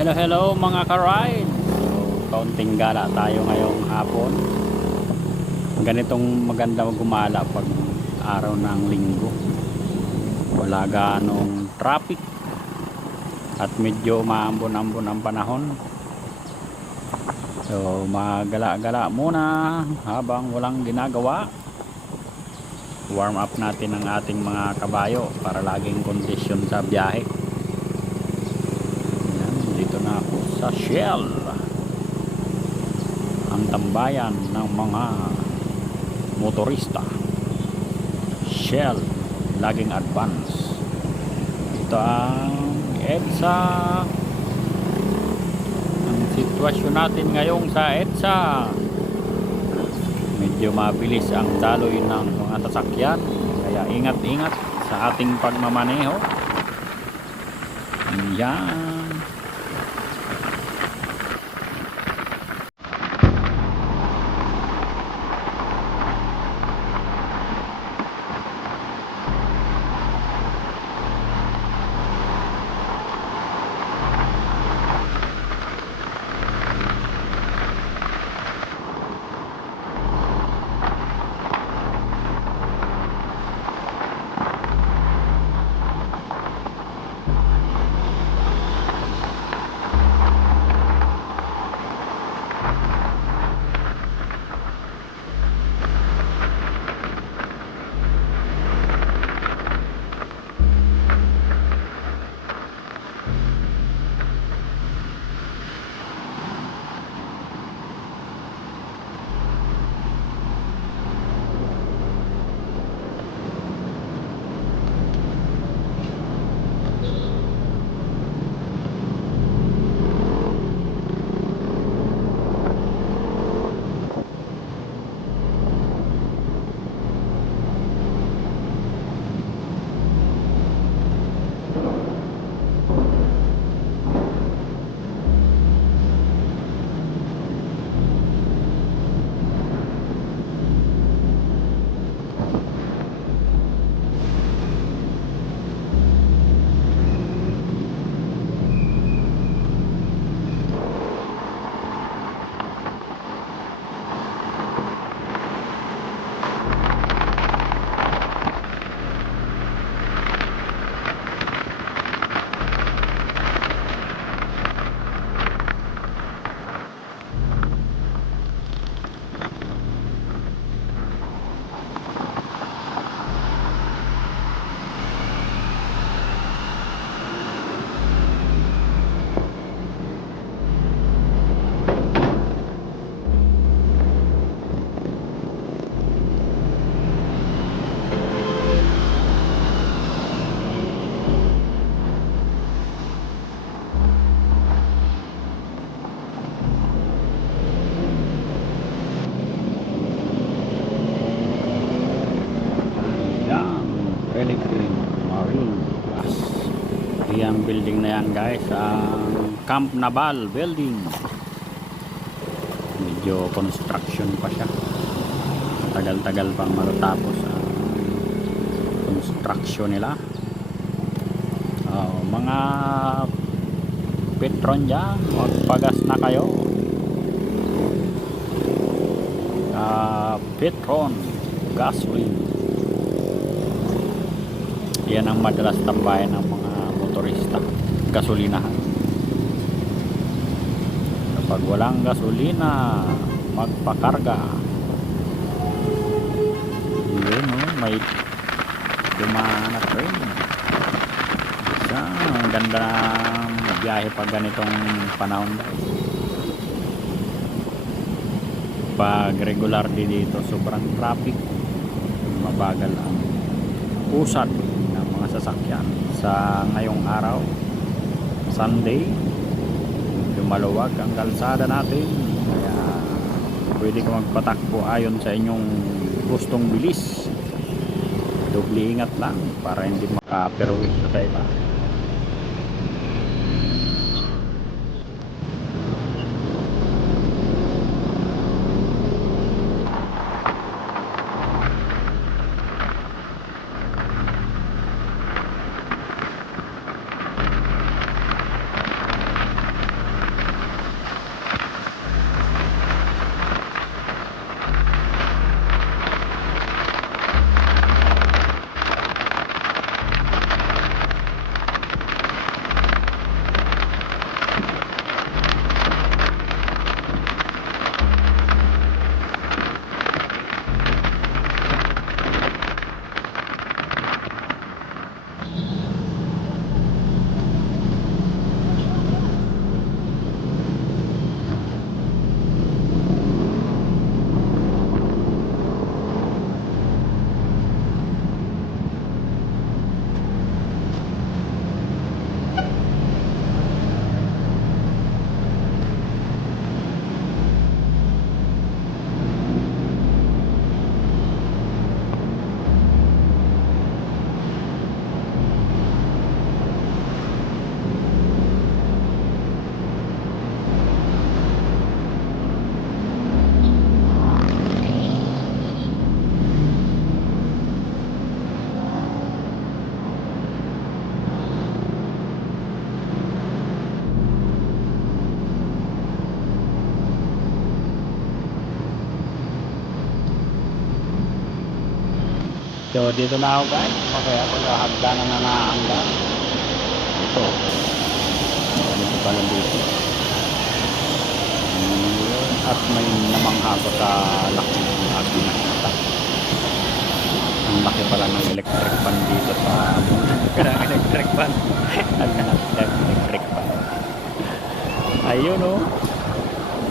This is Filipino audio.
Hello, hello mga ka-ride. Kaunting gala tayo ngayong hapon. Ganitong maganda gumala pag araw ng linggo. Wala ganong traffic at medyo maambon-ambon ang panahon. So magala-gala muna habang walang ginagawa. Warm up natin ang ating mga kabayo para laging kondisyon sa biyahe. Dito na ako sa Shell, ang tambayan ng mga motorista. Shell, laging advance. Ito ang EDSA. Ang sitwasyon natin ngayong sa EDSA, medyo mabilis ang daloy ng mga sasakyan, kaya ingat-ingat sa ating pagmamaneho. Yan. Pellegrin Marine Class. Yung building na yan guys, ang Camp Naval building. Medyo construction pa siya. Tagal-tagal pang matatapos ang construction nila. Mga Petron dyan, magpagas na kayo. Petron gasoline. Yan ang madalas tambayan ng mga motorista, gasolinahan. Kapag walang gasolina, magpakarga. Yun, may dumaan na train. Ang ganda ng biyahe pag ganitong panahon guys. Pag regular din dito, sobrang traffic, mabagal ang usad sasakyan sa ngayong araw, Sunday. Lumaluwag ang kalsada natin, kaya pwede ka magpatakbo ayon sa inyong gustong bilis. Doble ingat lang para hindi makaperwis sa iba. So dito na ako guys. Okay, ako hagdanan na naanggan. Ito. Ganito pala dito. At may namangha ko sa laki ng aking nakita. Ang laki pala ng electric fan dito sa electric fan. Electric fan. Ayun oh.